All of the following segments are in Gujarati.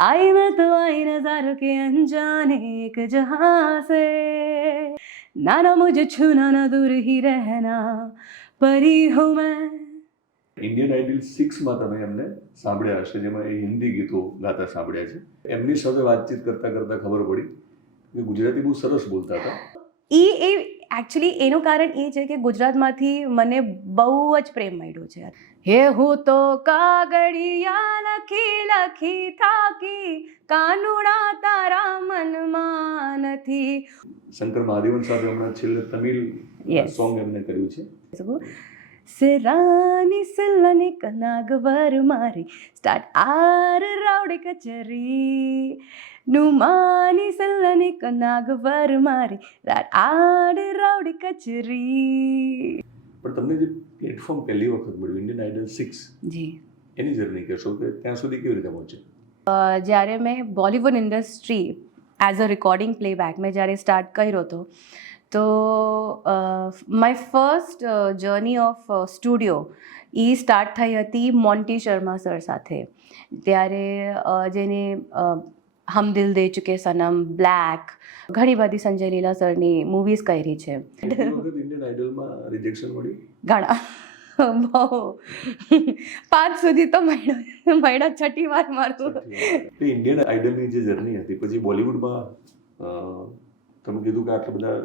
आई मैं तो आई नजारों के अनजाने एक जहां से, ना मुझे छूना ना दूर ही रहना, परी हूँ मैं. ઇન્ડિયન આઇડલ 6માં તમે એમને સાંભળ્યા હશે, જેમાં એ હિન્દી ગીતો ગાતા સાંભળ્યા છે. એમની સાથે વાતચીત કરતા કરતા ખબર પડી કે ગુજરાતી બહુ સરસ બોલતા હતા. એ એકચ્યુઅલી એનું કારણ એ છે કે ગુજરાતમાંથી મને બહુ જ પ્રેમ મળ્યો છે. હે હું તો કાગળિયા લખી લખી થાકી, કાનુડા તારા મનમાં નથી. શંકર મહાદેવન સાથે હમણાં છેલ્લે તમિલ Yes. સોંગ એમને કર્યું છે. સિરાની સિલ્લાની કનાગવર મારી સ્ટાર્ટ આર રાવડી કચરી, નુમાની સિલ્લાની કનાગવર મારી રાત આડ રાવડી કચરી. પણ તમને જે પ્લેટફોર્મ પહેલી વખત મળ્યું ઇન્ડિયન આઇડલ 6, જી, એની જર્ની કહેશો કે ત્યાં સુધી કેવી રીતે પહોંચે? જ્યારે મેં Bollywood industry as a recording playback મેં જ્યારે સ્ટાર્ટ કર્યો હતો, તો my first journey of studio A start થઈ હતી મોન્ટી શર્મા સર સાથે. ત્યારે જેને હમ દિલ દે ચુકે સનમ, બ્લેક, ઘણી બધી સંજય લીલા સરની મૂવીઝ કરી છે. કેટલી વખત ઇન્ડિયન આઇડલમાં રિજેક્શન મળ્યું? ઘણા બહુ 5 સુધી તો મળ્યા, છઠ્ઠી વાર મારું. ઇન્ડિયન આઇડલની જે જર્ની હતી, પછી બોલિવૂડમાં તમે કીધું કે આટલા બધા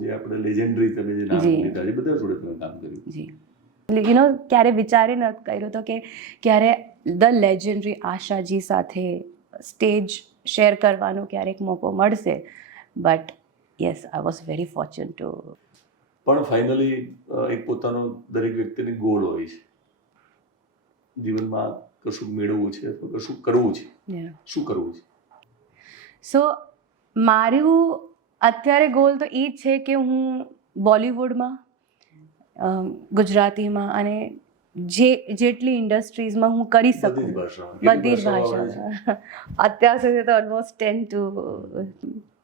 જે આપણે લેજેન્ડરી તમે જે નામ લીધા એ બધા જોડે તમે કામ કર્યું. જી, ક્યારે વિચારી ન કર્યું તો કે ક્યારે ધ લેજેન્ડરી આશાજી સાથે સ્ટેજ શેર કરવાનો ક્યારેક મોકો મળશે. But yes, I was very fortunate to. પણ ફાઇનલી એક પોતાનો દરેક વ્યક્તિની ગોલ હોય છે જીવનમાં, કશું મેળવવું છે અથવા કશું કરવું છે. શું કરવું છે? સો મારું અત્યારે ગોલ તો એ જ છે કે હું બોલિવૂડમાં, ગુજરાતીમાં અને જેટલી ઇન્ડસ્ટ્રીઝમાં હું કરી શકું, બધી જ ભાષામાં. અત્યાર સુધી તો ઓલમોસ્ટ 10 to,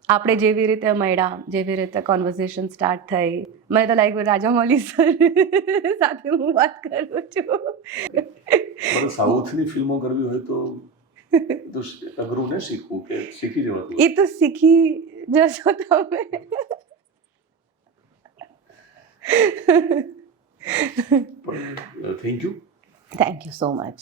આપણે જેવી રીતે મળ્યા, જેવી રીતે કોન્વર્ઝેશન સ્ટાર્ટ થઈ, મને તો લાગ્યું રાજામૌલી સર સાથે હું વાત કરું છું. મને સાઉથની ફિલ્મો કરવી હોય તો અઘરું ને શીખવું, કે શીખી જવાતું? એ તો શીખી જશો તમે. Thank you. Thank you so much.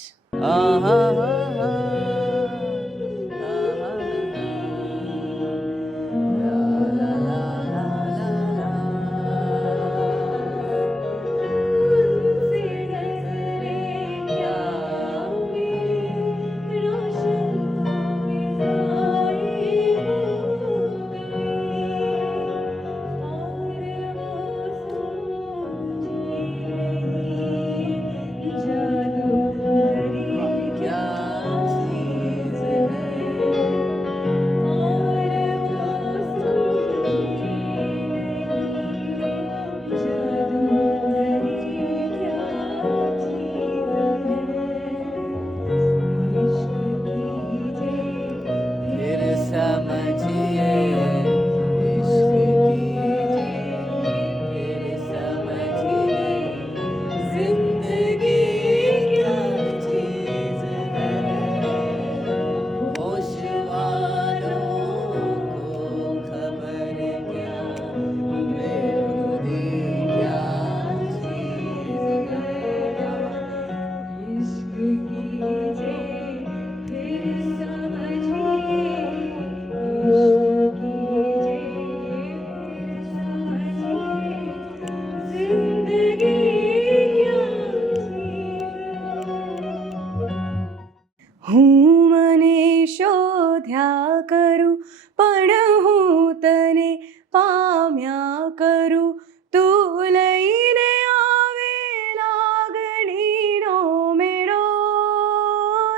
હું મને શોધ્યા કરું પણ હું તને પામ્યા કરું, તું લઈને આવે લાગણીનો મેળો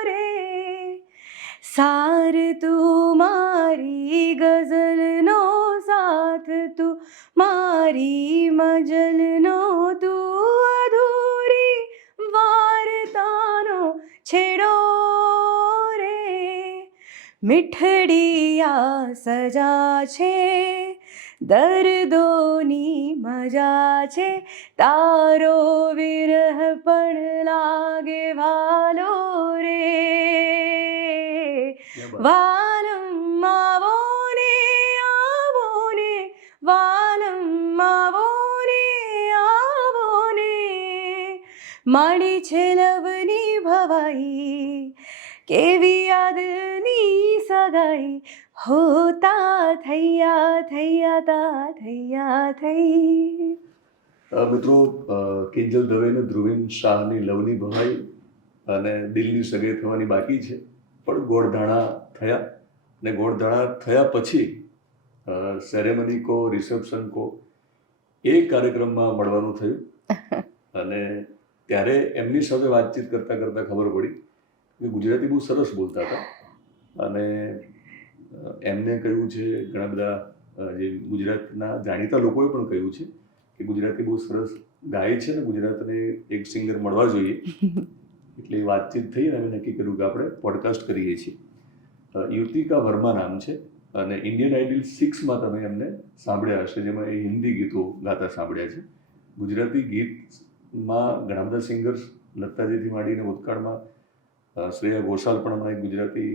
રે. સાર તું મારી ગઝલનો સાથ, તું મારી મજલનો, તું અધૂરી વાર્તાનો છેડો. મીઠડી આ સજા છે, દર્દોની મજા છે, તારો વિરહ પણ લાગે ભાલો રે. વાલમ આવો ને વાલમ આવો ને માડી છે લવની ભવાઈ કેવી યાદની સગાઈ હોતા થૈયા થઈ. મિત્રો, કિંજલ દવે અને ધ્રુવીન શાહની લવની ભવાઈ અને દિલની સગાઈ થવાની બાકી છે, પણ ગોળધાણા થયા ને ગોળધાણા થયા પછી સેરેમની કો રિસેપ્શન કો એ કાર્યક્રમમાં મળવાનું થયું અને ત્યારે એમની સાથે વાતચીત કરતાં કરતાં ખબર પડી કે ગુજરાતી બહુ સરસ બોલતા હતા અને એમને કહ્યું છે, ઘણા બધા જે ગુજરાતના જાણીતા લોકોએ પણ કહ્યું છે કે ગુજરાતી બહુ સરસ ગાય છે ને ગુજરાતને એક સિંગર મળવા જોઈએ. એટલે વાતચીત થઈ અને અમે નક્કી કર્યું કે આપણે પોડકાસ્ટ કરીએ છીએ. યુતિકા વર્મા નામ છે અને ઇન્ડિયન આઇડલ 6માં તમે એમને સાંભળ્યા હશે, જેમાં એ હિન્દી ગીતો ગાતા સાંભળ્યા છે. ગુજરાતી ગીતમાં ઘણા બધા સિંગર્સ, લતાજીથી માંડીને ભૂતકાળમાં શ્રેયા ઘોષાલ પણ હમણાં એક ગુજરાતી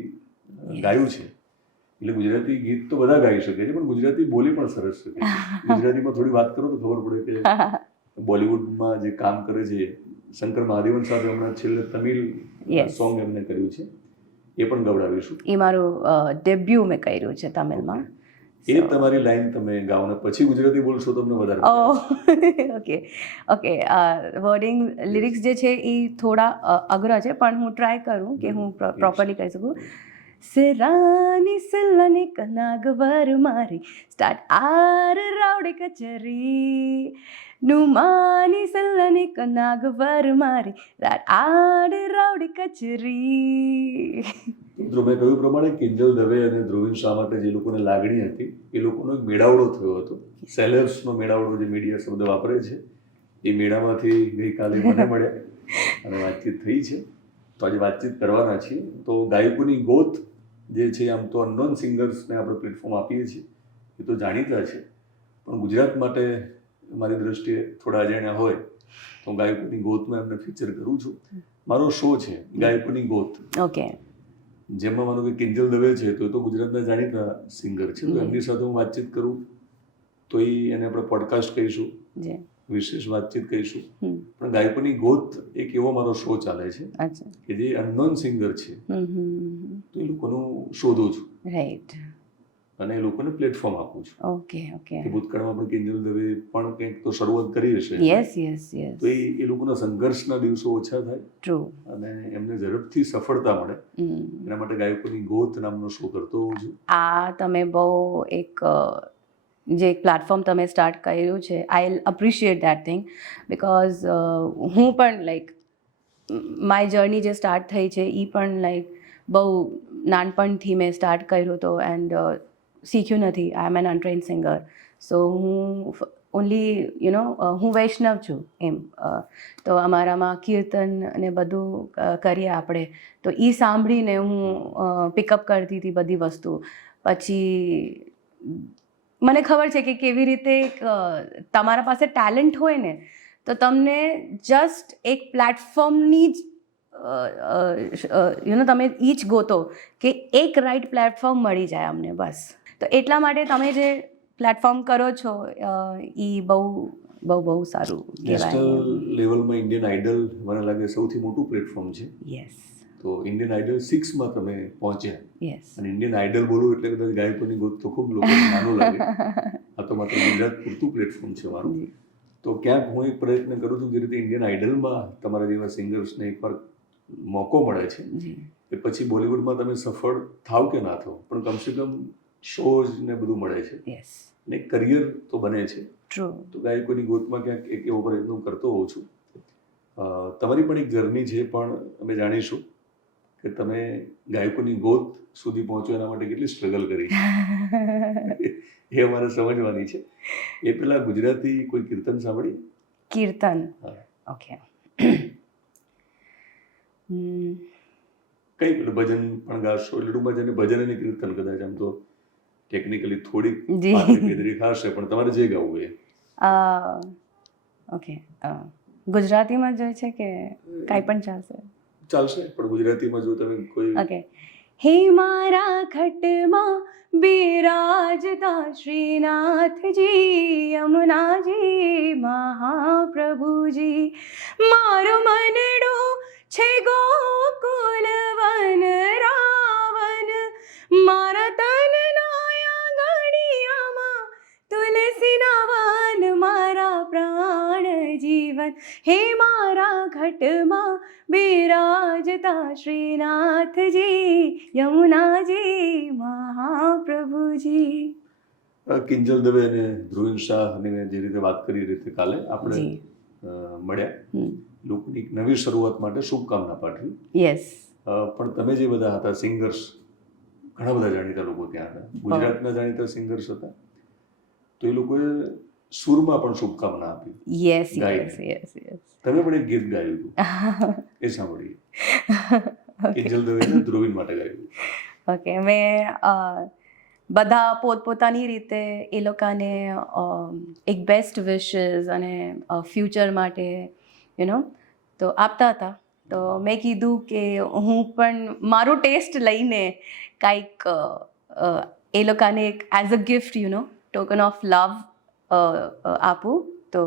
ગાયું છે. એટલે ગુજરાતી ગીત તો બધા ગાઈ શકે છે, પણ ગુજરાતી બોલી પણ સરસ શકે છે. ગુજરાતીમાં થોડી વાત કરો તો ખબર પડે કે બોલિવૂડમાં જે કામ કરે છે, શંકર મહાદેવન સાથે હમણાં છેલ્લે તમિલ સોંગ એમને કર્યું છે, એ પણ ગવડાવીશું. એ મારું ડેબ્યુ મેં કર્યું છે તમિલમાં. એ તમારી લાઈન તમે ગાઓ ને પછી ગુજરાતી બોલશો તમને વધારે. ઓકે. વર્ડિંગ લિરિક્સ જે છે એ થોડા અઘરા છે, પણ હું ટ્રાય કરું કે હું પ્રોપરલી કહી શકું. સિરાની સિલ્લાની કનાગવર મારી સ્ટાર્ટ આર રાવડી કચરી નુમાની સિલ્લાની કનાગવર મારી આડ રાવડી કચરી. મિત્રો, મેં કહ્યું પ્રમાણે કિંજલ દવે અને ધ્રુવીન શાહ માટે જે લોકોને લાગણી હતી એ લોકોનો એક મેળાવડો થયો હતો. સેલર્સનો મેળાવડો જે મીડિયા શબ્દ વાપરે છે, એ મેળામાંથી ગઈકાલે મને મળ્યા અને વાતચીત થઈ છે. તો આજે વાતચીત કરવાના છીએ. તો ગાયકોની ગોત જે છે, આમ તો અનનોન સિંગર્સને આપણે પ્લેટફોર્મ આપીએ છીએ, એ તો જાણીતા છે, પણ ગુજરાત માટે મારી દ્રષ્ટિએ થોડા અજાણ્યા હોય તો ગાયકોની ગોતમાં એમને ફીચર કરું છું. મારો શો છે ગાયકોની ગોત. ઓકે. જેમાં માનો કે કિંજલ દવે છે તો એ તો ગુજરાતના જાણીતા સિંગર છે, તો એમની સાથે હું વાતચીત કરું તો એને આપણે પોડકાસ્ટ કહીશું, વિશેષ વાતચીત કહીશું. પણ ગાયકોની ગોત એક એવો મારો શો ચાલે છે કે જે અનનોન સિંગર છે તો એ લોકોનું શોધું છું, રાઈટ, અને એ લોકોને પ્લેટફોર્મ આપું છું. ઓકે. કે ભૂતકાળમાં પણ કિંજલ દવે પણ કંઈક તો શરૂઆત કરી હશે, તો એ લોકોના સંઘર્ષના દિવસો ઓછા થાય, ટ્રુ, અને એમને ઝડપથી સફળતા મળે, એના માટે ગાયકોની ગોત નામનો શો કરતો હોઉં છું. આ તમે બહુ જે એક પ્લેટફોર્મ તમે સ્ટાર્ટ કર્યું છે, આઈ અપ્રિશિએટ દેટ થિંગ, બિકોઝ હું પણ લાઈક માય જર્ની જે સ્ટાર્ટ થઈ છે એ પણ લાઈક બહુ નાનપણથી મેં સ્ટાર્ટ કર્યું હતો એન્ડ શીખ્યું નથી. આઈ એમ એન અનટ્રેન્ડ સિંગર, સો હું ઓનલી હું વૈષ્ણવ છું એમ. તો અમારામાં કીર્તન ને બધું કરીએ આપણે, તો એ સાંભળીને હું પિકઅપ કરતી હતી બધી વસ્તુ. પછી મને ખબર છે કે કેવી રીતે તમારા પાસે ટેલેન્ટ હોય ને તો તમને જસ્ટ એક પ્લેટફોર્મની જ તમે એ જ ગોતો કે એક રાઈટ પ્લેટફોર્મ મળી જાય અમને, બસ. તો એટલા માટે તમે જે પ્લેટફોર્મ કરો છો એ બહુ સારું કહેવાય. નેશનલ લેવલમાં ઇન્ડિયન આઇડલ મને લાગે સૌથી મોટું પ્લેટફોર્મ છે. યસ. તો ઇન્ડિયન આઇડલ 6માં તમે પહોંચ્યા. યસ. અને ઇન્ડિયન આઇડલ બોલું એટલે કદાચ ગાયકોની ગોત તો ખૂબ લોકોને નાનું લાગે. આ તો માત્ર ગુજરાત પૂરતું પ્લેટફોર્મ છે મારું. તો ક્યાંક હું એક પ્રયત્ન કરું છું, જે રીતે ઇન્ડિયન આઇડલમાં તમારા જેવા સિંગર્સને એકવાર મોકો મળે છે કે પછી બોલિવૂડમાં તમે સફળ થાવ કે ના થાવ, પણ કમસે કમ શોઝ ને બધું મળે છે, ને કરિયર તો બને છે. તો ગાયકોની ગોતમાં ક્યાંક એક એવો પ્રયત્ન કરતો હોઉં છું. તમારી પણ એક જર્ની છે, પણ અમે જાણીશું કે તમે ગાયકોની ગોત સુધી પહોંચો એના માટે કેટલી સ્ટ્રગલ કરી એ અમારે સમજવાની છે. એ પેલા ગુજરાતી કોઈ કીર્તન સાંભળી? કીર્તન? ઓકે. કઈ ભજન પણ ગાશો? એટલે ટૂંકમાં જેને ભજન અને કીર્તન કદાચ આમ તો ટેકનિકલી થોડીક પેદરી ખાશે, પણ તમારે જે ગાવું એ. ઓકે. ગુજરાતીમાં જોઈએ છે કે કાંઈ પણ ચાલશે? ચાલશે, પણ ગુજરાતીમાં જો તમે કોઈ. ઓકે. હે મારા ઘટમાં બિરાજતા શ્રીનાથજી યમુનાજી મહાપ્રભુજી. મારું મનડું છે ગોકુલ વન રાવન, મારા તનના આંગણિયામાં તુલસીના વન, મારા પ્રાણ જીવન. હે મારા ઘટમાં બિરાજતા શ્રીનાથજી યમુનાજી મહાપ્રભુજી. કિંજલ દવે અને ધ્રુવીન શાહની મેં જે રીતે વાત કરી એ રીતે કાલે આપણે જી. મળ્યા, લોકની એક નવી શરૂઆત માટે શુભકામના પાઠવી. યસ. પણ તમે જે બધા હતા સિંગર્સ, ઘણા બધા જાણીતા લોકો ત્યાં હતા, ગુજરાતના જાણીતા સિંગર્સ હતા, તો એ લોકોએ સૂરમાં પણ શુભકામના આપી. યસ ગાઈને. Yes yes yes. તમે પણ એક ગીત ગાયું હતું, એ સાંભળીએ. કિંજલ દવે અને ધ્રુવીન માટે ગાયું. ઓકે, મેં બધા પોતપોતાની રીતે એ લોકોને એક બેસ્ટ વિશેસ અને ફ્યુચર માટે તો આપતા હતા. તો મેં કીધું કે હું પણ મારું ટેસ્ટ લઈને કાંઈક એ લોકોને એક as a gift token of લવ આપું. તો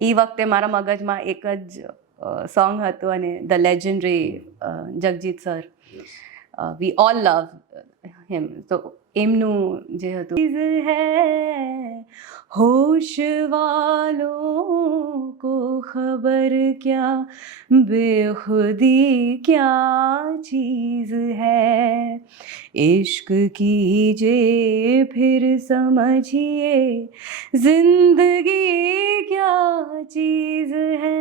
એ વખતે મારા મગજમાં એક જ સોંગ હતું અને the legendary Jagjit sir, we all love him. તો એમનું જે હતું હૈ હોશ વાલોं को खबर क्या बेखुदी क्या चीज़ है, इश्क कीजिए फिर समझिए जिंदगी क्या चीज़ है.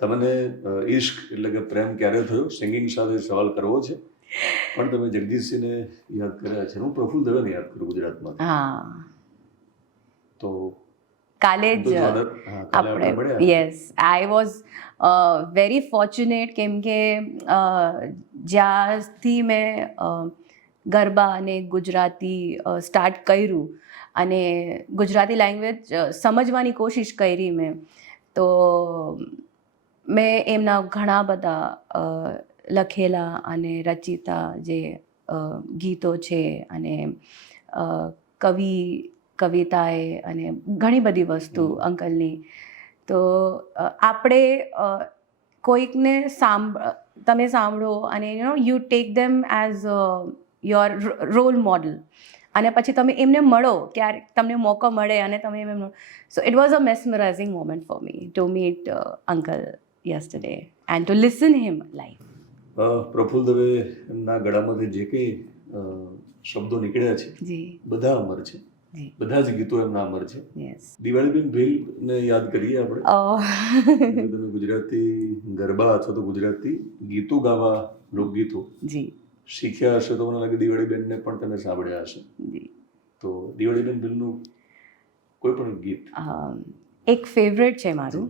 તમને ઈશ્ક એટલે કે પ્રેમ ક્યારે થયો સિંગિંગ સાથે સવાલ કરવો છે, પણ તમે જગદીશસિંહને યાદ કર્યા છે. હું પ્રફુલ્લ દવેને યાદ કરું ગુજરાતમાં. હા, તો કાલે જ આપણે મળ્યા. Yes, I was very fortunate, કેમ કે જ્યારથી મેં ગરબા અને ગુજરાતી સ્ટાર્ટ કર્યું અને ગુજરાતી લેંગ્વેજ સમજવાની કોશિશ કરી મેં, તો મેં એમના ઘણા બધા લખેલા અને રચિતા જે ગીતો છે અને કવિતાએ અને ઘણી બધી વસ્તુ અંકલની. તો આપણે કોઈકને તમે સાંભળો અને you take them as your role model, અને પછી તમે એમને મળો, ક્યારેક તમને મોકો મળે અને તમે એમને. So it was a mesmerising moment for me to meet uncle yesterday and to listen him live. Praful દવેના ગળામાંથી જે કંઈ શબ્દો નીકળ્યા છે જી બધા અમર છે, જી. બધા જ ગીતો એમના અમર છે. યસ. દિવાળીબેન ભીલને યાદ કરીએ આપણે. તમે ગુજરાતી ગરબા અથવા તો ગુજરાતી ગીતો ગાવા, લોકગીતો જી શીખ્યા હશે તો મને લાગે દિવાળીબેનને પણ તમે સાંભળ્યા હશે. જી. તો દિવાળીબેન ભીલનું કોઈ પણ ગીત એક ફેવરેટ છે મારું.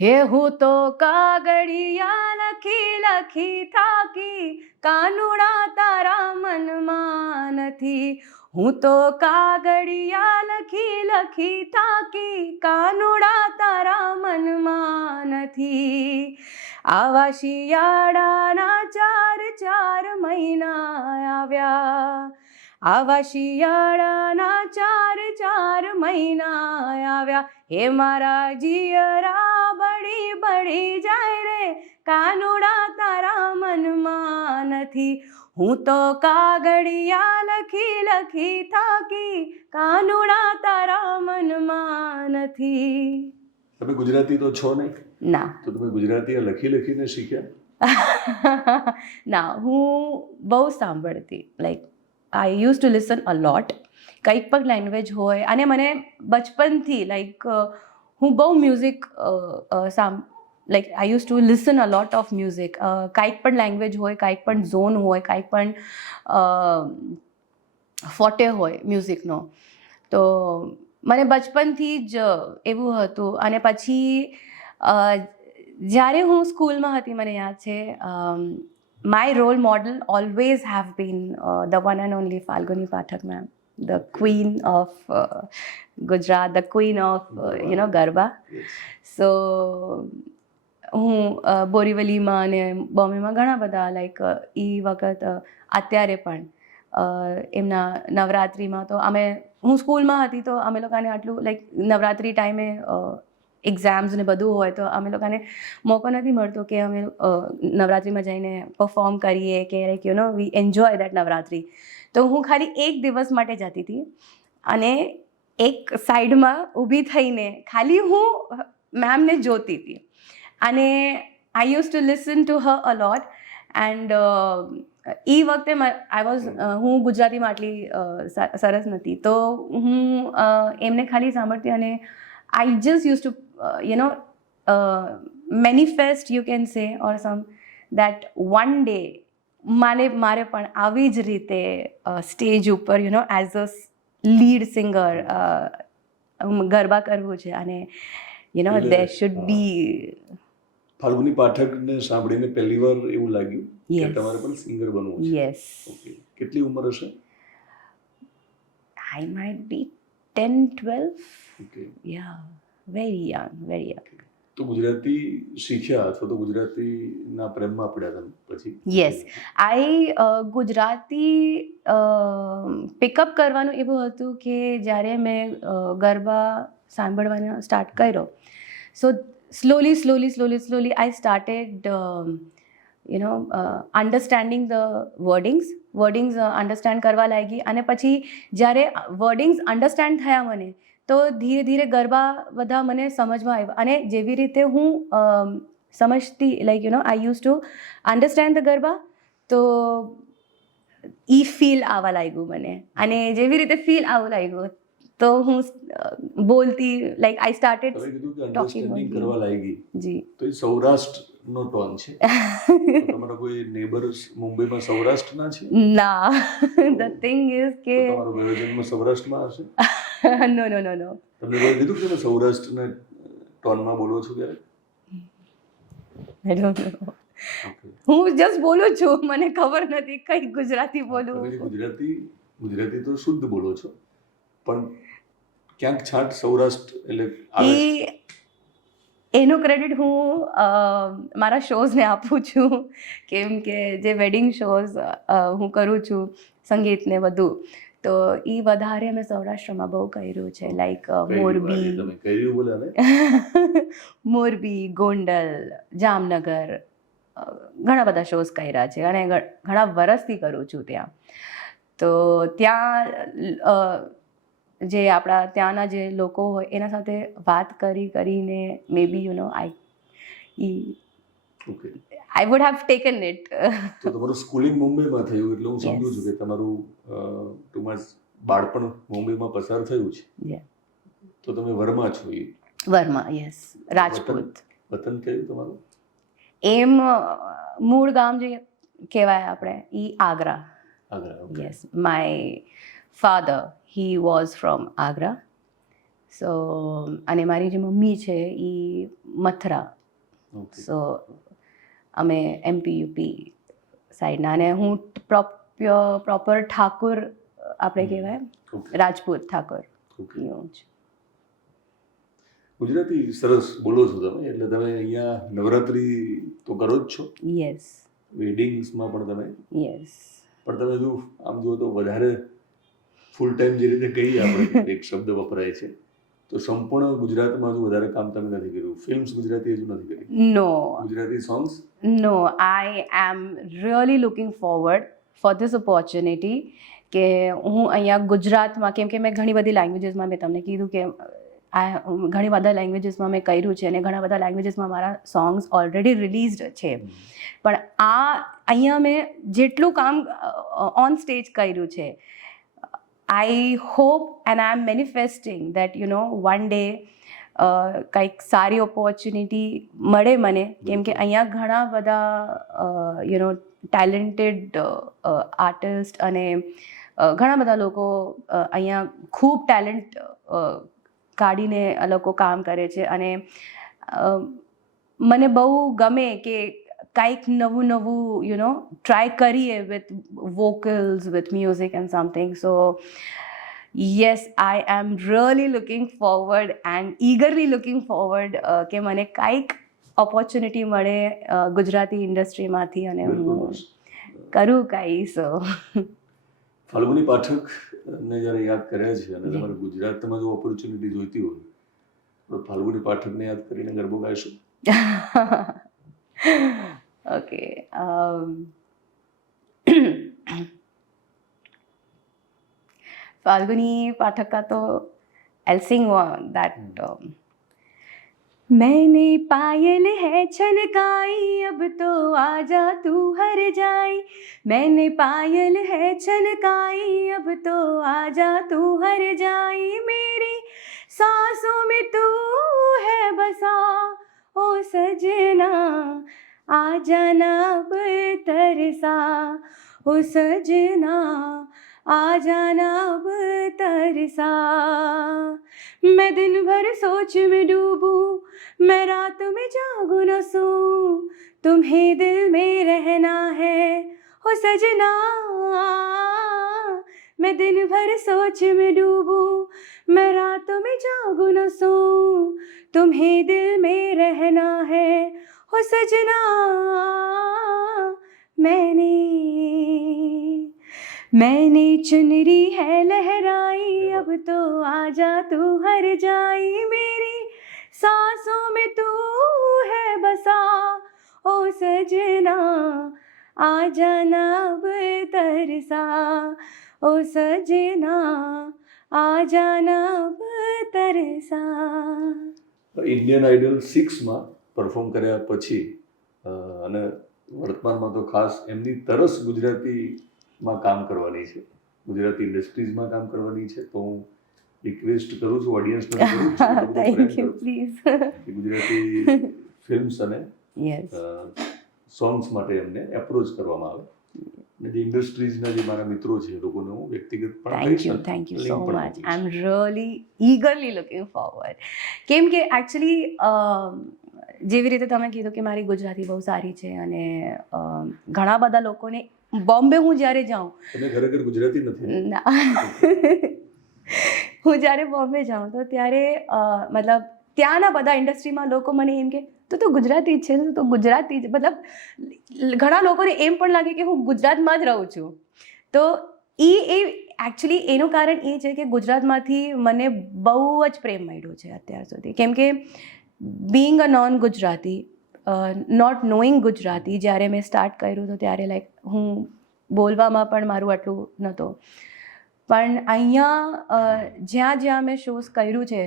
હે હું તો કાગળિયા લખી લખી થાકી, કાનુડા તારા મનમાં નથી. હું તો કાગળિયા લખી લખી થાકી, કાનુડા તારા મનમાં નથી. આવા શિયાળાના 4 મહિના આવ્યા, આવા શિયાળાના 4 મહિના આવ્યા. હે મારા જીયરા બળી બળી જાય રે, કાનુડા તારા મનમાં નથી. હું તો કાગળિયા લખી લખી થાકી, કાનુડા તારા મનમાં નથી. તમે ગુજરાતી તો છો નહીં? ના. તો તમે ગુજરાતી લખી લખીને શીખ્યા? ના, હું બહુ સાંભળતી, like I use to listen a lot. કંઈક પણ લેંગ્વેજ હોય, અને મને બચપનથી લાઈક હું બહુ music like I use to listen a lot of music. કાંઈક પણ લેંગ્વેજ હોય, કાંઈક પણ ઝોન હોય, કાંઈક પણ ફોટે હોય મ્યુઝિકનો. તો મને બચપનથી જ એવું હતું. અને પછી જ્યારે હું સ્કૂલમાં હતી, મને યાદ છે, my role model always have been the one and only Falguni Pathak ma'am, the queen of Gujarat, the queen of Garba. So હું બોરીવલીમાં અને બોમ્બેમાં ઘણા બધા લાઈક એ વખત અત્યારે પણ એમના નવરાત્રિમાં તો હું સ્કૂલમાં હતી તો અમે લોકોને આટલું લાઈક નવરાત્રિ ટાઈમે એક્ઝામ્સ ને બધું હોય તો અમે લોકોને મોકો નથી મળતો કે અમે નવરાત્રિમાં જઈને પરફોર્મ કરીએ કે like we enjoy that Navratri. તો હું ખાલી એક દિવસ માટે જતી હતી અને એક સાઈડમાં ઊભી થઈને ખાલી હું મેમને જોતી હતી અને I use to listen to her a lot. And એ વખતે હું ગુજરાતીમાં આટલી સરસ નથી તો હું એમને ખાલી સાંભળતી અને I just use to manifest you can say or some that one day મારે પણ આવી જ રીતે સ્ટેજ ઉપર as a lead singer garba કરવું છે અને there should be. ફાલ્ગુની પાઠકને સાંભળીને પહેલી વાર એવું લાગ્યું કે Yes. તમારે પણ સિંગર બનવું છે. Yes. ઓકે, કેટલી ઉંમર હશે? I might be 10-12. Okay, Yeah, very young, very young. તો ગુજરાતી શીખ્યા અથવા તો ગુજરાતીના પ્રેમમાં પડ્યા તમે પછી? Yes, ગુજરાતી પિકઅપ કરવાનું એવું હતું કે જ્યારે મેં ગરબા સાંભળવાનો સ્ટાર્ટ કર્યો so slowly I started understanding the wordings understand કરવા લાગી અને પછી જ્યારે વર્ડિંગ્સ અન્ડરસ્ટેન્ડ થયા મને તો ધીરે ધીરે ગરબા બધા મને સમજમાં આવ્યા અને જેવી રીતે હું સમજતી like I use to understand the garba તો એ ફીલ આવવા લાગ્યું મને અને જેવી રીતે ફીલ આવવા લાગ્યું તો હું બોલતી લાઈક આઈ સ્ટાર્ટેડ તમે કીધું કે અન્ડરસ્ટેન્ડિંગ કરવા લાગી જી તો એ સૌરાષ્ટ્રનો ટોન છે. તો તમારા કોઈ નેબર્સ મુંબઈમાં સૌરાષ્ટ્રના છે? ના ધ થિંગ ઇઝ કે તો તમારો ગયો જન્મ સૌરાષ્ટ્રમાં હશે? નો તમને કોઈ કીધું કે તમે સૌરાષ્ટ્રના ટોનમાં બોલો છો ક્યારે? I don't know. ઓકે, હું જસ્ટ બોલું છું, મને ખબર નથી કઈ ગુજરાતી બોલું. તમે ગુજરાતી તો શુદ્ધ બોલો છો પણ ક્યાંક છાંટ સૌરાષ્ટ્ર એટલે આવે છે. એનો ક્રેડિટ હું મારા શોઝને આપું છું કેમ કે જે વેડિંગ શોઝ હું કરું છું સંગીતને બધું તો એ વધારે મેં સૌરાષ્ટ્રમાં બહુ કર્યું છે લાઈક મોરબી, તમે કર્યું બોલે હવે? મોરબી, ગોંડલ, જામનગર ઘણા બધા શોઝ કર્યા છે અને ઘણા વર્ષથી કરું છું ત્યાં. તો ત્યાં જે આપણા ત્યાંના જે લોકો હોય એના સાથે વાત કરીને maybe I would have taken it. તો તમારું સ્કૂલિંગ મુંબઈમાં થયું એટલે હું સમજુ છું કે તમારું ટૂંકમાં બાળપણ મુંબઈમાં પસાર થયું છે. Yeah. તો તમે વર્મા છો? વર્મા, યસ, રાજપૂત. વતન કયું તમારું? એમ મૂળ ગામ જે કહેવાય આપણે એ Agra. Agra. Okay. Yes, my father he was from Agra. So અને મારી જે મમ્મી છે એ મથુરા. ઓકે. સો અમે એમપી યુપી સાઈડના અને હું પ્રોપર ઠાકોર આપણે કહેવાય ઓકે. રાજપૂત ઠાકોર ઓકે. એવું છે. ગુજરાતી સરસ બોલો છો તમે એટલે તમે અહીંયા નવરાત્રી તો કરો જ છો, યસ વેડિંગ્સમાં પણ તમે, યસ પણ તમે જો આમ જુઓ તો વધારે ફૂલ ટાઈમ જે રીતે કહીએ આપણે એક શબ્દ વપરાય છે તો સંપૂર્ણ ગુજરાતમાં હજુ વધારે કામ તમે નથી કર્યું. ફિલ્મ્સ ગુજરાતી હજુ નથી કરી? No Gujarati songs? No, I am really looking forward for this opportunity કે હું અહીંયા ગુજરાતમાં કેમ કે મેં ઘણી બધી લેંગ્વેજીસમાં મેં તમને કીધું કે ઘણી બધા લેંગ્વેજીસમાં મેં કર્યું છે અને ઘણા બધા લેંગ્વેજીસમાં મારા સોંગ્સ ઓલરેડી રિલીઝડ છે પણ અહીંયા મેં જેટલું કામ ઓન સ્ટેજ કર્યું છે I hope and I am manifesting that one day કંઈક સારી ઓપોર્ચ્યુનિટી મળે મને કેમ કે અહીંયા ઘણા બધા ટેલેન્ટેડ આર્ટિસ્ટ અને ઘણા બધા લોકો અહીંયા ખૂબ ટેલેન્ટ કાઢીને લોકો કામ કરે છે અને મને બહુ ગમે કે કંઈક નવું ટ્રાય કરીએ with vocals with music and something. So yes, I am really looking forward and eagerly looking forward કે મને કંઈક ઓપોર્ચ્યુનિટી મળે ગુજરાતી ઇન્ડસ્ટ્રીમાંથી અને બિલકુલ હું મસ્ત. કરું કાંઈ સો ફાલ્ગુની પાઠકને જ્યારે યાદ કર્યા છે અને જી. તમારે ગુજરાતમાં જો ઓપોર્ચ્યુનિટી જોઈતી હોય તો ફાલ્ગુની પાઠકને યાદ કરીને ગરબો ગાઈશું. ઓકે फाल्गुनी पाठक का तो I'll sing that मैंने पायल है छनकाई अब तो आजा तू हर जाई मैंने पायल है छनकाई अब तो आजा तू हर जाई मेरी सांसों में तू है बसा ओ सजना आ जाना अब तरसा ओ सजना आ जाना अब तरसा मैं दिन भर सोच में डूबूं मैं रात में जागूं न सोऊं तुम्हें दिल में रहना है ओ सजना मैं दिन भर सोच में डूबूं मैं रात में जागूं न सोऊं तुम्हें दिल में रहना है ओ सजना मैंने चुनरी है लहराई अब तो आजा तू हर जाई मेरी सांसों में तू है बसा ओ सजना आ जाना अब तरसा ओ सजना आ जाना अब तरसा. ઇન્ડિયન આઇડલ 6માં પરફોર્મ કર્યા પછી અને વર્તમાનમાં તો ખાસ એમની તરસ ગુજરાતીમાં કામ કરવાની છે, ગુજરાતી ઇન્ડસ્ટ્રીઝમાં કામ કરવાની છે. તો હું રિક્વેસ્ટ કરું છું ઓડિયન્સને thank you please. Gujarati films અને યસ સોંગ્સ માટે એમને એપ્રોચ કરવામાં આવે. અને જે ઇન્ડસ્ટ્રીઝના જે મારા મિત્રો છે એ લોકોને હું વ્યક્તિગત પણ thank you so much. I am really eagerly looking forward. કેમ કે એકચ્યુઅલી જેવી રીતે તમે કીધું કે મારી ગુજરાતી બહુ સારી છે અને ઘણા બધા લોકોને બોમ્બે હું જ્યારે જાઉં તમે ખરેખર ગુજરાતી નથી ના હું જ્યારે બોમ્બે જાઉં તો ત્યારે મતલબ ત્યાંના બધા ઇન્ડસ્ટ્રીમાં લોકો મને એમ કે તું તો ગુજરાતી જ છે, તું તો ગુજરાતી જ, મતલબ ઘણા લોકોને એમ પણ લાગે કે હું ગુજરાતમાં જ રહું છું. તો એ એકચ્યુઅલી એનું કારણ એ છે કે ગુજરાતમાંથી મને બહુ જ પ્રેમ મળ્યો છે અત્યાર સુધી. કેમ કે being a non Gujarati, not knowing Gujarati, જ્યારે મેં સ્ટાર્ટ કર્યું તો ત્યારે લાઈક હું બોલવામાં પણ મારું આટલું નહોતું. પણ અહીંયા જ્યાં મેં શોઝ કર્યું છે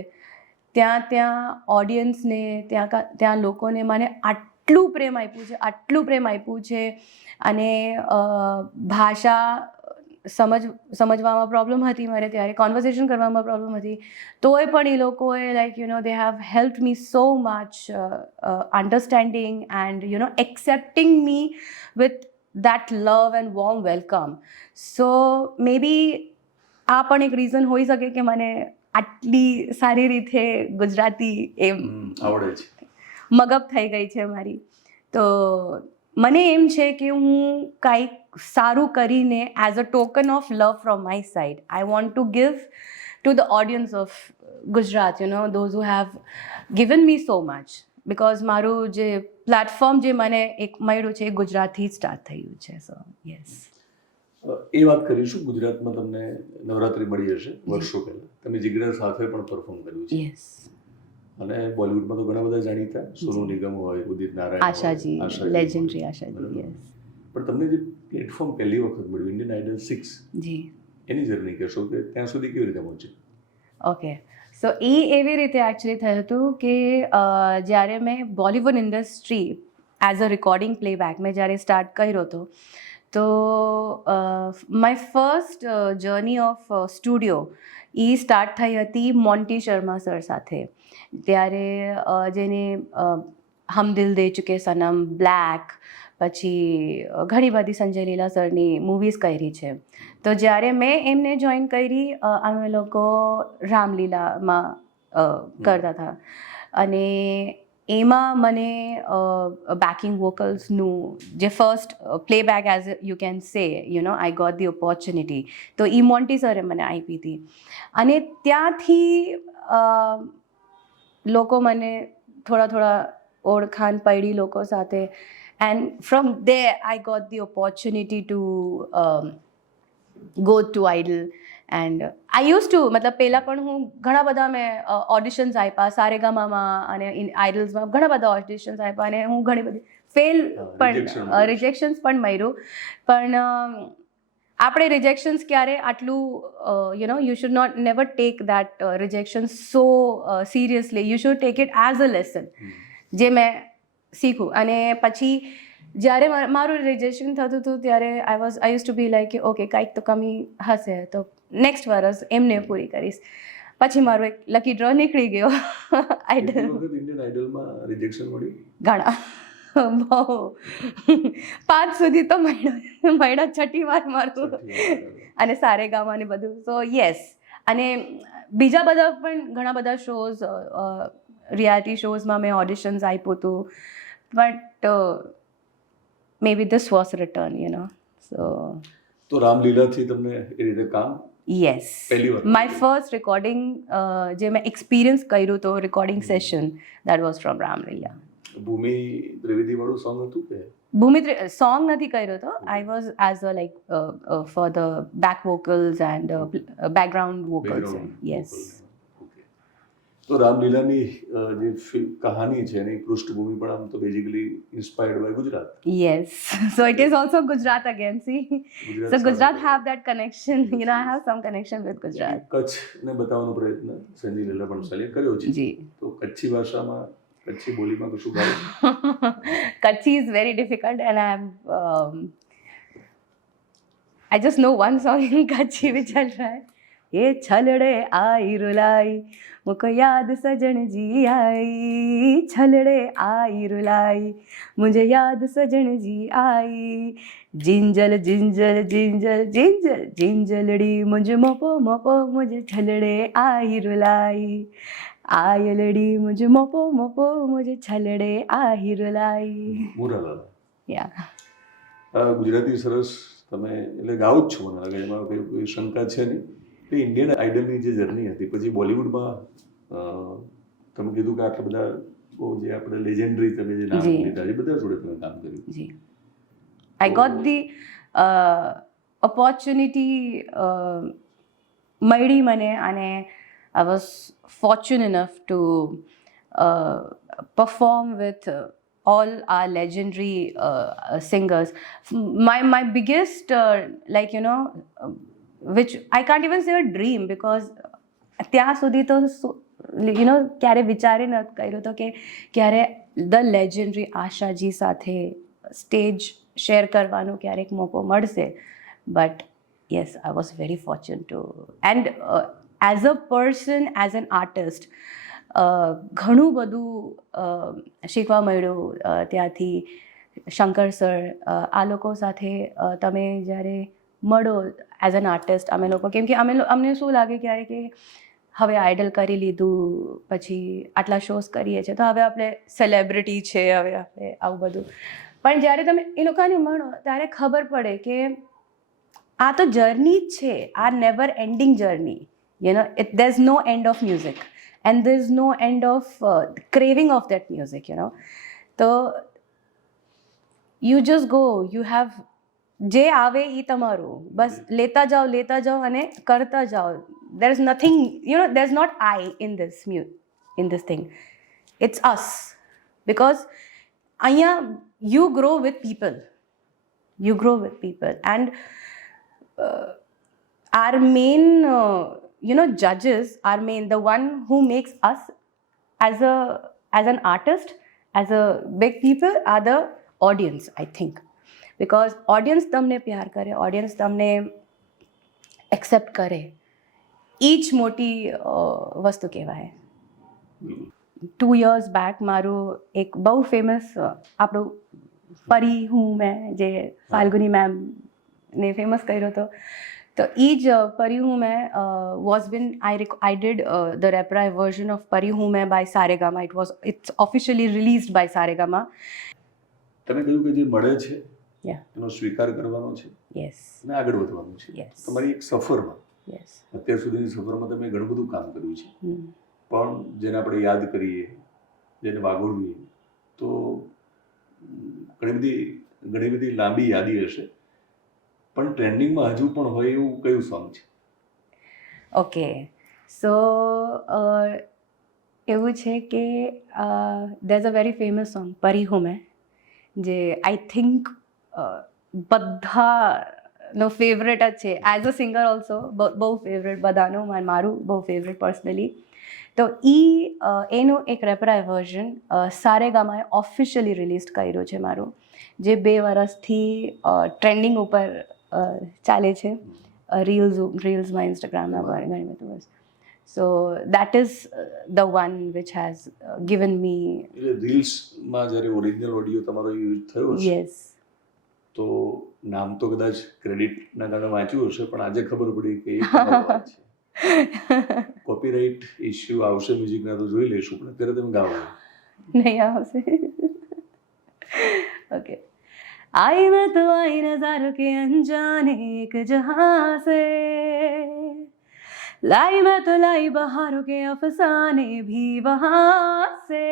ત્યાં ઓડિયન્સને ત્યાં લોકોને મને આટલું પ્રેમ આપ્યું છે અને ભાષા સમજવામાં પ્રોબ્લેમ હતી મારે, ત્યારે કોન્વર્સેશન કરવામાં પ્રોબ્લેમ હતી, તોય પણ એ લોકોએ like they have help me so much understanding and accepting me with that love and warm welcome. So maybe આ પણ એક રીઝન હોઈ શકે કે મને આટલી સારી રીતે ગુજરાતી એમ આવડે છે, મગપ થઈ ગઈ છે મારી. તો મને એમ છે કે હું કાંઈક સારું કરીને as a token of love from my side I want to give to the audience of Gujarat, those who have given me so much. Because મારું જે પ્લેટફોર્મ જે મને એક મળ્યું છે એ ગુજરાતથી જ સ્ટાર્ટ થયું છે. સો યસ, એ વાત કરીશું. ગુજરાતમાં તમને નવરાત્રિ મળી હશે વર્ષો પહેલા, તમે જીગરા સાથે પણ પરફોર્મ કર્યું છે. યસ. અને બોલિવૂડમાં તો ઘણા બધા જાણીતા, સોનુ નિગમ હોય, ઉદિત નારાયણ, આશાજી, લેજેન્ડરી આશાજી. યસ. પણ તમને જે પ્લેટફોર્મ પહેલી વખત મળ્યું ઇન્ડિયન આઇડલ 6, જી, એની જર્ની કહેશો કે ત્યાં સુધી કેવી રીતે પહોંચી? ઓકે. સો એ એવી રીતે એકચ્યુઅલી થયું હતું કે જ્યારે મેં Bollywood industry as a recording playback મેં જ્યારે સ્ટાર્ટ કર્યો હતો, તો my first journey of studio A start થઈ હતી મોન્ટી શર્મા સર સાથે. ત્યારે જેને હમ દિલ દે ચુકે સનમ, બ્લેક, પછી ઘણી બધી સંજય લીલા સરની મૂવીઝ કરી છે. તો જ્યારે મેં એમને જોઈન કરી, અમે લોકો રામલીલામાં કરતા હતા અને એમાં મને બેકિંગ વોકલ્સનું જે first playback as you can say I got the opportunity. તો એ મોન્ટી સરે મને આપી હતી અને ત્યાંથી લોકો મને થોડા ઓળખાણ પડી લોકો સાથે and from there I got the opportunity to go to idol and I use to મતલબ પહેલાં પણ હું ઘણા બધા મેં ઓડિશન્સ આપ્યા સારેગામામાં અને આઇડલ્સમાં ઘણા બધા ઓડિશન્સ આપ્યા અને હું ઘણી બધી ફેલ પણ રિજેક્શન્સ પણ મળ્યું પણ આપણે રિજેક્શન્સ ક્યારે આટલું you should not never take that rejection so seriously you should take it as a lesson જે મેં શીખું અને પછી જ્યારે મારું રિજેક્શન થતું હતું ત્યારે I use to be like કે ઓકે કાંઈક તો કમી હશે તો નેક્સ્ટ વર્ષ એમને પૂરી કરીશ પછી મારો એક લકી ડ્રો નીકળી ગયો આઈડલ ઇન્ડિયન આઇડલમાં રિજેક્શન મળ્યું ઘણા બહુ 5 સુધી તો મળ્યા છઠ્ઠી વાર મારું અને સારેગામા ને બધું સો યસ અને બીજા બધા પણ ઘણા બધા શોઝ રિયાલિટી શોઝમાં મેં ઓડિશન્સ આપ્યું હતું but may be this was written તો રામલીલાથી તમને એ રીતે કામ યસ માય ફર્સ્ટ રેકોર્ડિંગ જે મેં એક્સપિરિયન્સ કર્યું હતું recording session that was from Ramleela Bhoomi Trivedi વાળું સોંગ હતું કે ભૂમિ સોંગ નથી કર્યો હતો I was as a like for the back vocals and background vocals yes તો રામલીલાની જે કહાની છે એની પૃષ્ઠભૂમિ પણ આમ તો basically inspired by Gujarat yes so it is also Gujarat again see so Gujarat have that connection I have some connection with Gujarat કચ્છને બતાવવાનો પ્રયત્ન સંજી લીલા ભણસાલીએ કર્યો છે જી તો કચ્છી ભાષામાં કચ્છી બોલીમાં કશું ગાયું Kutchi is very difficult and I just know one song in Kachhi which I'll try. ये छलड़े आई रुलाई मुझको याद सजन जी आई छलड़े आई रुलाई मुझे याद सजन जी आई जिंजल जिंजल जिंजल जिंजल जिंजलड़ी मुझे मोपो मोपो मुझे छलड़े आई रुलाई आयलड़ी मुझे मोपो मोपो मुझे छलड़े आई रुलाई મોરાલાલ યા ગુજરાતી સરસ તમે એટલે ગાવ જ છો મને લાગે એમાં કોઈ શંકા છે નહીં કે ઇન્ડિયન આઇડલની જે જર્ની હતી પછી બોલિવૂડમાં તમે કીધું કે આટલા બધા બહુ જે આપણે લેજેન્ડરી તમે જે નામ લીધા એ બધા જોડે તમે કામ કર્યું જી આઈ ગોટ ધી ઓપોર્ચ્યુનિટી મળી મને અને I was fortunate enough to perform with all our legendary singers. My biggest, which I can't even say a dream because ત્યાં સુધી તો ક્યારે વિચારી નથી કર્યું તો કે ક્યારે ધ લેજેન્ડરી આશાજી સાથે સ્ટેજ શેર કરવાનો ક્યારેક મોકો મળશે but yes I was very fortunate to and as a person as an artist ઘણું બધું શીખવા મળ્યું ત્યાંથી શંકર સર આ લોકો સાથે તમે જ્યારે મળો એઝ એન આર્ટિસ્ટ અમે લોકો કેમ કે અમને શું લાગે ક્યારે કે હવે આઇડલ કરી લીધું પછી આટલા શોઝ કરીએ છીએ તો હવે આપણે સેલિબ્રિટી છે હવે આપણે આવું બધું પણ જ્યારે તમે એ લોકોને મળો ત્યારે ખબર પડે કે આ તો જર્ની જ છે આ never ending journey there's no end of music and there's no end of craving of that music so you just go you have જે આવે એ તમારું બસ લેતા જાઓ અને કરતા જાઓ there is nothing there's not I in this thing it's us because અહીંયા you grow with people and our main judges are the one who makes us as an artist, as a big people, are the audience, I think. Because audience તમને પ્યાર કરે, audience તમને accept કરે, એ જ મોટી વસ્તુ કહેવાય. 2 years back મારું એક બહુ ફેમસ આપણું પરી હું મેં જે ફાલ્ગુની મેમને ફેમસ કર્યો હતો તો એ જ Pari Hoon Main was been I did the reprise version of Pari Hoon Main by Saregama it's officially released by Saregama તમે કહ્યું કે જે મળે છે યા એનો સ્વીકાર કરવાનો છે યસ અને આગળ વધવાનું છે યસ તમારી એક સફરમાં યસ અત્યાર સુધીની સફરમાં તમે ઘણું બધું કામ કર્યું છે પણ જેને આપણે યાદ કરીએ જેને વાગોળવીએ તો ઘણી બધી લાંબી યાદી હશે, પણ ટ્રેન્ડિંગમાં હજુ પણ હોય એવું કયું સોંગ છે? ઓકે, સો એવું છે કે there is a very famous song પરી હું મેં, જે આઈ થિંક બધાનો ફેવરેટ જ છે. એઝ અ સિંગર ઓલ્સો બહુ ફેવરેટ બધાનો, મારું બહુ ફેવરેટ પર્સનલી. તો એનું એક રેપરાય વર્ઝન સારેગામાએ ઓફિશિયલી રિલીઝ કર્યું છે મારું, જે 2 વર્ષથી ટ્રેન્ડિંગ ઉપર ચાલે છે, રીલ્સમાં, ઇન્સ્ટાગ્રામના પર ઘણી બધું વસ્તુ. So that is the one which has given me. એટલે રીલ્સમાં જ્યારે ઓરિજિનલ ઓડિયો તમારો યુઝ થયો છે, યસ. તો નામ તો કદાચ ક્રેડિટના કારણે વાંચ્યું હશે, પણ આજે ખબર પડી કે એ તમારો અવાજ છે. કોપીરાઇટ ઇશ્યુ આવશે મ્યુઝિકના તો જોઈ લઈશું, પણ અત્યારે તમે ગાઓ. नहीं આવશે. ओके. आई मैं तो आई नज़ारों के अनजाने एक जहां से, लाई मैं तो लाई बहारों के अफसाने भी वहां से,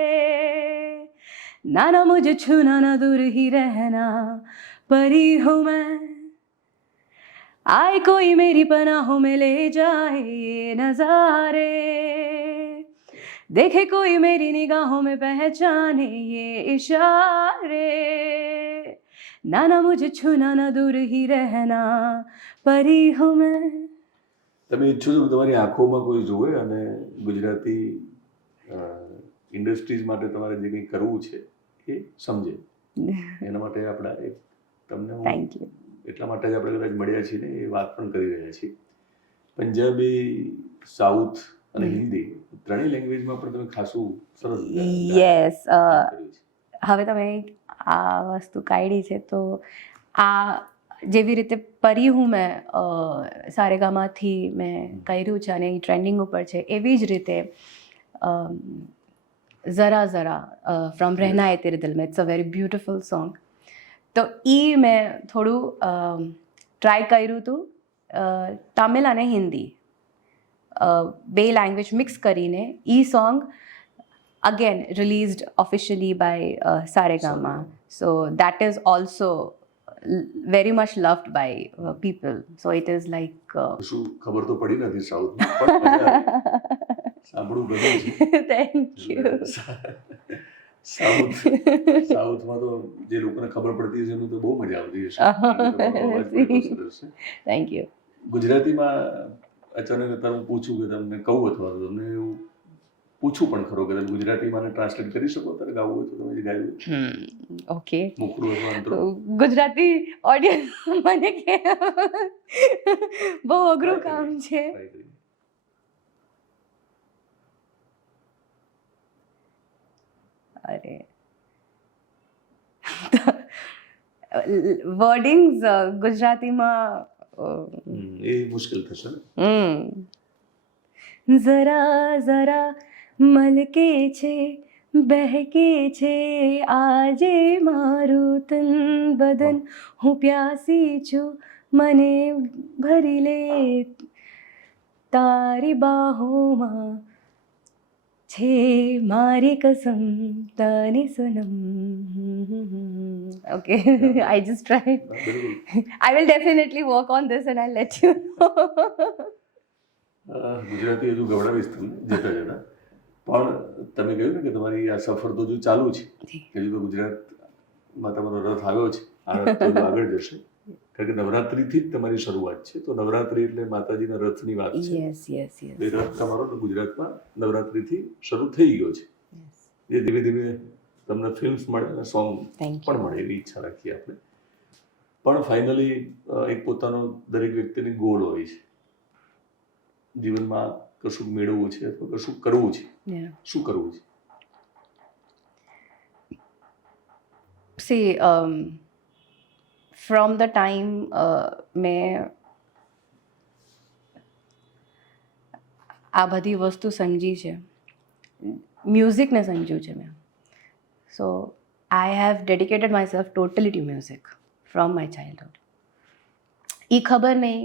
ना ना मुझे छूना ना दूर ही रहना, परी हूँ मैं, आए कोई मेरी पनाहों में ले जाए ये नज़ारे, देखे कोई मेरी निगाहों में पहचाने ये इशारे, ना ना मुझे छूना ना दूर ही रहना, परी हूँ मैं. તમે ઈચ્છો છો કે તમારી આંખોમાં કોઈ જોવે અને ગુજરાતી ઇન્ડસ્ટ્રીઝ માટે તમારે જે કંઈ કરવું છે એ સમજે. એના માટે આપણે તમને થેન્ક યુ. એટલા માટે જ આપણે કદાચ મળ્યા છીએ ને એ વાત પણ કરી રહ્યા છીએ. પંજાબી, સાઉથ અને હિન્દી ત્રણેય લેંગ્વેજમાં પણ તમે ખાસું સરસ યસ. કર્યું છે. હવે તમે આ વસ્તુ કાઢી છે, તો આ જેવી રીતે પરી હું મેં સારેગામાંથી મેં કર્યું છે અને એ ટ્રેન્ડિંગ ઉપર છે, એવી જ રીતે ઝરા ઝરા ફ્રોમ રહેના હૈ તેરે દિલ મેં, it's a very beautiful song. તો એ મેં થોડું ટ્રાય કર્યું હતું તમિલ અને હિન્દી, 2 લેંગ્વેજ મિક્સ કરીને. એ song again released officially by Saregama. So that is also very much loved by people. So it is like શું ખબર તો પડી નથી સાઉથમાં, પણ મજા આવી. સાંભળવું ગમે છે. thank you. સાઉથમાં તો જે લોકોને ખબર પડતી છે એનું તો બહુ મજા આવતી હશે. તમારો અવાજ પણ બહુ સરસ છે. Thank you. ગુજરાતીમાં અચાનક અત્યારે હું પૂછું કે તમને કહું અથવા તો તમને એવું પૂછું પણ ખરો કે તમે ગુજરાતીમાં ટ્રાન્સલેટ કરી શકો અત્યારે ગાવું હોય તો તમે જે ગાયું ઓકે. મોકળું અથવા અંતરો? ગુજરાતી ઓડિયન્સ મને કે બહુ અઘરું કામ છે. અરે વર્ડિંગ્સ ગુજરાતીમાં એ મુશ્કેલ થશે ને. જરા જરા મલકે છે, બહેકે છે આજે મારું તન બદન, હું પ્યાસી છું મને ભરી લે તારી બાહોમાં, છે મારી કસમ તને Sanam. Okay, I just tried. I will definitely work on this and I'll let you know. Gujarati હજુ ગવડાવીશ તમને જતા જતા, પણ તમે કહ્યું ને કે તમારી આ સફર તો હજુ ચાલુ છે, હજુ તો ગુજરાતમાં તમારો રથ આવ્યો છે, આ રથ તો હજુ આગળ જશે, કારણ કે નવરાત્રિથી જ તમારી શરૂઆત છે. તો નવરાત્રિ એટલે માતાજીના રથની વાત છે. Yes, yes, yes. એ રથ તમારો તો ગુજરાતમાં નવરાત્રિથી શરૂ થઈ ગયો છે. એ ધીમે ધીમે તમને ફિલ્મ્સ મળે અને સોંગ પણ મળે એવી ઈચ્છા રાખીએ આપણે. પણ ફાઇનલી એક પોતાનો દરેક વ્યક્તિની ગોલ હોય છે, જીવનમાં કશું મેળવવું છે અથવા કશું કરવું છે. શું કરવું છે? See, from the time મેં આ બધી વસ્તુ સમજી છે, મ્યુઝિકને સમજ્યું છે મેં. So I have dedicated myself totally to music from my childhood. એ ખબર નહીં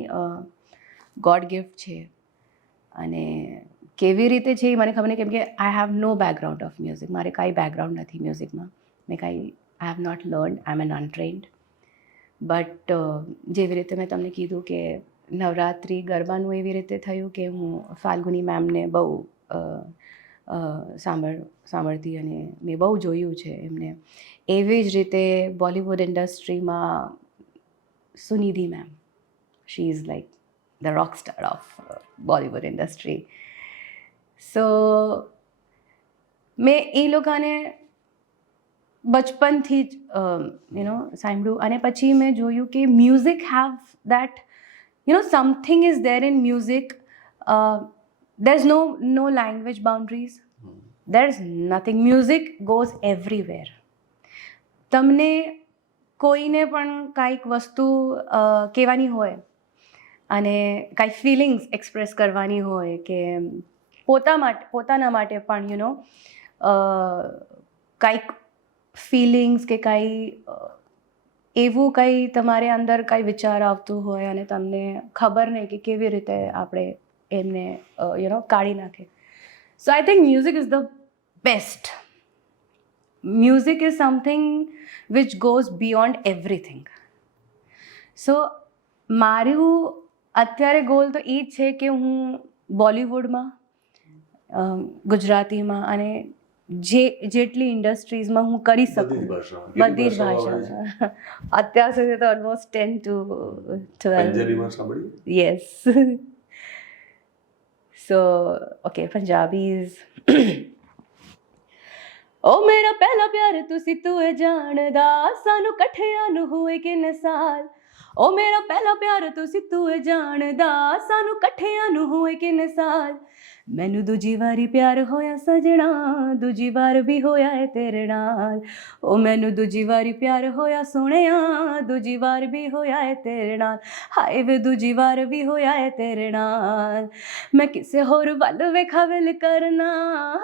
ગોડ ગિફ્ટ છે અને કેવી રીતે છે એ મને ખબર નહીં, કેમ કે I have no background of music. મારે કાંઈ બેકગ્રાઉન્ડ નથી મ્યુઝિકમાં. I have not learn, I am an untrained. But જેવી રીતે મેં તમને કીધું કે નવરાત્રિ ગરબાનું એવી રીતે થયું કે હું ફાલ્ગુની મેમને બહુ સાંભળતી અને મેં બહુ જોયું છે એમને. એવી જ રીતે બોલિવૂડ ઇન્ડસ્ટ્રીમાં Sunidhi ma'am, she is like the rock star of Bollywood industry. So મેં એ લોકોને બચપનથી જ સાંભળ્યું અને પછી મેં જોયું કે music have that something is there in music. There is no language boundaries, there is nothing. Music goes everywhere. તમને કોઈને પણ કાંઈક વસ્તુ કહેવાની હોય અને કાંઈ ફિલિંગ્સ એક્સપ્રેસ કરવાની હોય કે પોતાના માટે પણ કાંઈક ફિલિંગ્સ કે કાંઈ એવું કંઈ તમારે અંદર કાંઈ વિચાર આવતું હોય અને તમને ખબર નહીં કે કેવી રીતે આપણે એમને કાઢી નાખે. So I think music is the best. Music is something which goes beyond everything. So મારું અત્યારે ગોલ તો એ જ છે કે હું બોલિવૂડમાં, ગુજરાતીમાં અને જેટલી ઇન્ડસ્ટ્રીઝમાં હું કરી શકું, બધી જ ભાષામાં. અત્યાર સુધી તો almost 10 to 12. Yes. So okay, Punjabis. ओ मेरा पहला प्यार तुसी तू है जानदा, सानू कट्ठियां नू हुए किन्ने साल. ओ मेरा पहला प्यार तुसी तू है जानदा, सानू कट्ठियां नू हुए किन्ने साल. मैनू दूजी वारी प्यार होया सजना, दूजी बार भी होया है तेरे नाल. ओ मैनू दूजी वारी प्यार होया सोहणिया, दूजी बार भी होया है तेरे नाल. हाय वे दूजी बार भी होया है तेरे नाल. मैं किसे होर वल वेखा विल करना,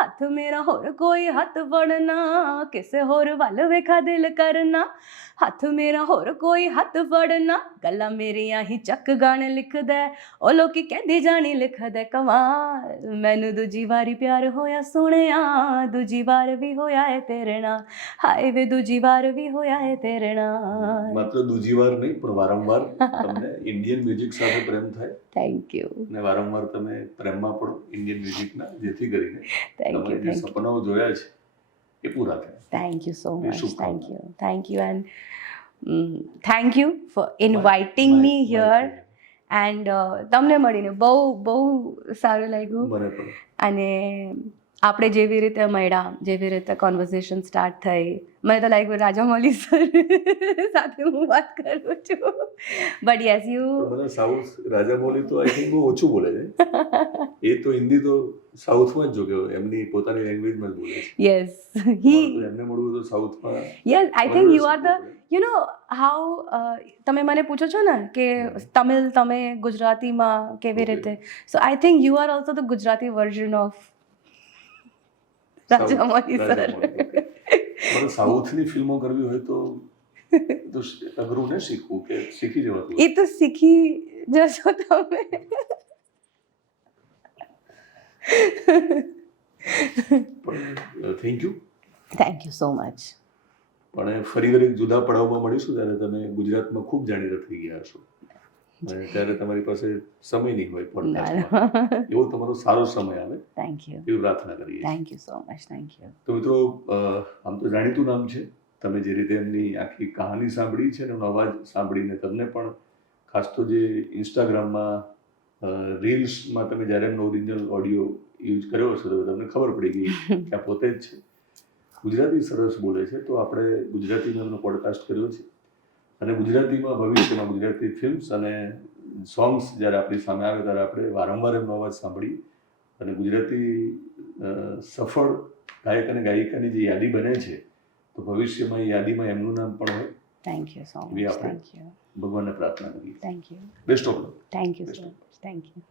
हथ मेरा होर कोई हथ फड़ना. किसे होर वल वेखा दिल करना, हथ मेरा होर कोई हथ फड़ना. गल्लां मेरियां ही चक गाने लिखदा, ओ लोकी कहंदे जानी लिखदा कमाल. मैनू दूजी वारी प्यार होया सोहणिया, दूजी बार भी होया है तेरे नाल. हाय वे दूजी बार भी होया है तेरे नाल. માત્ર દૂજી વાર નહીં પણ વારંવાર તમને ઇન્ડિયન મ્યુઝિક સાથે પ્રેમ થાય. Thank you. અને વારંવાર તમે પ્રેમમાં પડો ઇન્ડિયન મ્યુઝિકના, જેથી કરીને Thank you, તમે જે સપનાઓ જોયા છે એ પૂરા થાય. Thank you so much. શુભકામનાઓ. Thank you. And thank you for inviting me here. And તમને મળીને બહુ સારું લાગ્યું. મને પણ. અને આપણે જેવી રીતે મળ્યા, જેવી રીતે કોન્વર્ઝેશન સ્ટાર્ટ થઈ, મને તો લાગ્યું રાજામૌલી સર સાથે હું વાત કરું છું. But yes you. મને સાઉથ રાજામૌલી તો આઈ થિંક બહુ ઓછું બોલે છે. એ તો હિન્દી તો સાઉથમાં જ જો કે એમની પોતાની લેંગ્વેજમાં જ બોલે છે. Yes he. એમને મળવું તો સાઉથમાં. Yes I think you are the how તમે મને પૂછો છો ને કે તમિલ તમે ગુજરાતીમાં કેવી રીતે. So I think you are also the Gujarati version of Rajamouli sir. મને સાઉથની ફિલ્મો કરવી હોય તો અઘરું ને શીખવું કે શીખી જવાતું. એ તો શીખી જશો તમે. પણ થેન્ક યુ સો મચ. પણ ફરી વાર એક જુદા પડાવમાં મળીશું ત્યારે તમે ગુજરાતમાં ખૂબ જાણીતા થઈ ગયા હશો અને ત્યારે તમારી પાસે સમય નહીં હોય પોડકાસ્ટમાં. એવો તમારો સારો સમય આવે થેન્ક યુ. એવી પ્રાર્થના કરીએ. Thank you so much. Thank you. તો મિત્રો, આમ તો જાણીતું નામ છે. તમે જે રીતે એમની આખી કહાની સાંભળી છે અને એમનો અવાજ સાંભળીને તમને પણ ખાસ તો જે ઇન્સ્ટાગ્રામમાં રીલ્સમાં તમે જ્યારે એમનો ઓરિજિનલ ઓડિયો યુઝ કર્યો હશે તો તમને ખબર પડી ગઈ કે આ પોતે જ છે. ગુજરાતી સરસ બોલે છે, તો આપણે ગુજરાતીમાં એમનો પોડકાસ્ટ કર્યો છે અને ગુજરાતીમાં ભવિષ્યમાં ગુજરાતી ફિલ્મ્સ અને સોંગ્સ જ્યારે આપણી સામે આવે ત્યારે આપણે વારંવાર એમનો અવાજ સાંભળીએ અને ગુજરાતી સફળ ગાયક અને ગાયિકાની જે યાદી બને છે તો ભવિષ્યમાં એ યાદીમાં એમનું નામ પણ હોય. Thank you so much. Thank you. ભગવાનને પ્રાર્થના કરીએ. Thank you. Best of luck. Thank you so much. Thank you.